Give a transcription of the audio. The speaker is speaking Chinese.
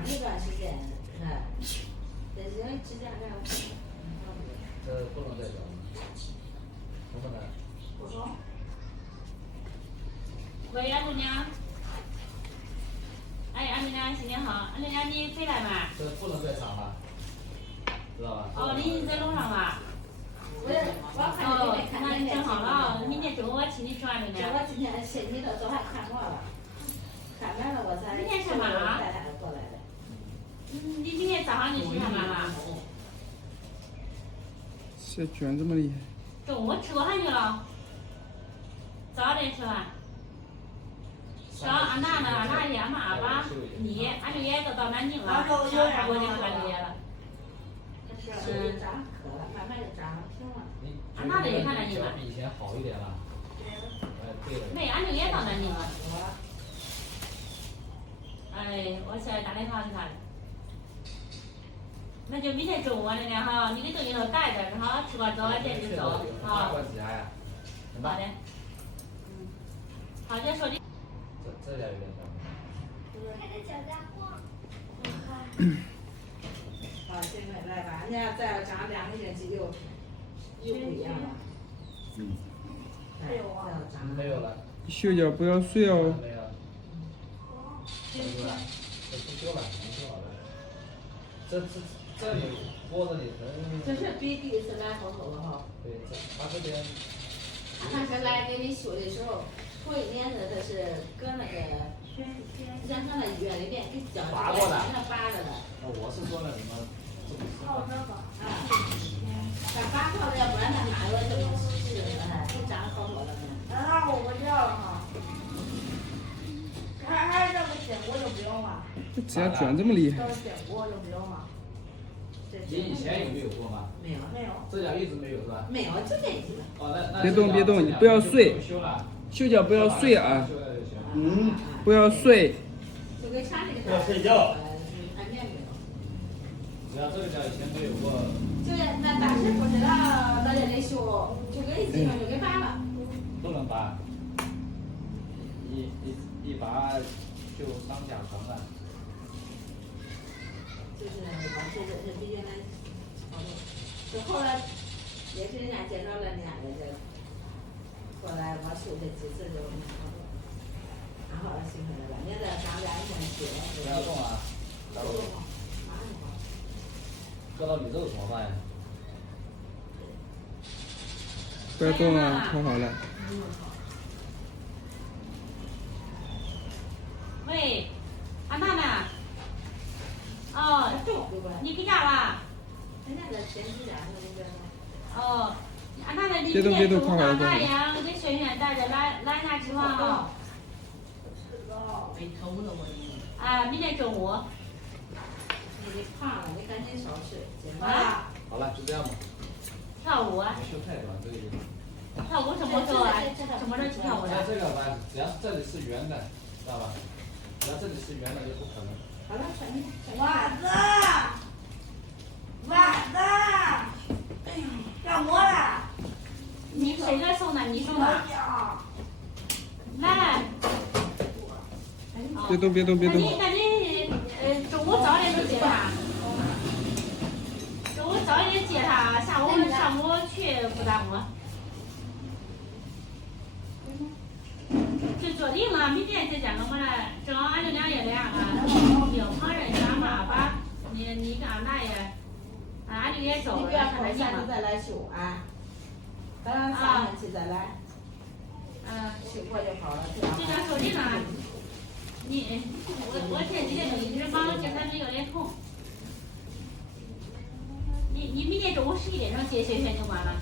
长一段时间，但是指甲盖我这不能再长了，能不能？不说。喂，安姑娘。哎，安姑娘，新年好！安姑娘，你回来嘛？这不能再长了，知道吧？哦，你已经在路上了。我看那正好了，明天中午我请你吃安姑娘。我今天你都早还看过了，看完了我才明天上班啊？带他过来的。你明天早上就去上班了？这卷这么厉害。中午吃过饭去了。早点吃饭。上俺娜呢？哪天俺妈把你俺六爷都到南京了，上韩国去看六爷了。长渴了，慢慢就长平了。俺妈的也看南京了。比以前好一点了。对了。没，俺六爷到南京了。哎，我现在打电话给他了。那就明天中午那天哈，你给东西都带着，然后吃个早点就走，好。好的。好，就说的。这家有点像。好，现在来吧，你要再要长2个星期又不一样了。没有啊。没有了。休觉不要睡哦。没有。这不修了，没修好了。这里窝着里这是比第一次来好多了哈。对，他这边。他是来给你修的时候，头一年的他是搁那个，像上那医院里边给交的，拔过的，拔着的。我是说那什么，这么好这个啊，他拔过的，要不然他哪有这么细的呢？都长好多了呢。那我不要了哈。还是这个坚果就不用了。这指甲卷这么厉害。这个坚果就不用了。你以前有没有过吗？没有。没有。这家一直没有是吧？没有，就这一次。哦，那别动别动，你不要睡。休觉不要睡啊。不要睡。就跟查这个。不要睡觉。安眠没有。只要这个家以前没有过。就那当时不知道到这里修，就给一进门就给拔了。不能拔。一拔就伤甲床了。就是这比原来好多，就后来也是人家介绍了那样的这，后来我修这几次就好多，然后兴奋了，现在长2天去了。不要动啊！不动，马上就好。搁到你这个床上呀。不要动啊，躺好了。喂，安娜呢？哦，你回家了？人家在前几天那边。哦，安娜的，你明天中午到大阳给学员带着来家吃饭啊。没头了我。啊，明天中午。你胖了，你赶紧少吃。啊。好了，就这样吧。跳舞啊？没修太短，这个。跳舞什么时候啊？什么时候去跳舞的？这个吧，只要这里是圆的，知道吧？只要这里是圆的就不可能。好了，袜子，袜子，哎呦，干么了？你谁来送的？你送的？来。别动别动别动。那你中午早点就接他。中午早一点接他，上午去不耽误。就决定了，明天就讲个么了，正好俺这2爷俩啊，有旁人家嘛，把你跟俺大爷，俺6爷走了，你不要后3天再来修啊，等3天去再来。修过就好了。就讲说的呢，我前几天都一直忙，这3天有点空。你明天中午11点钟接学员就完了。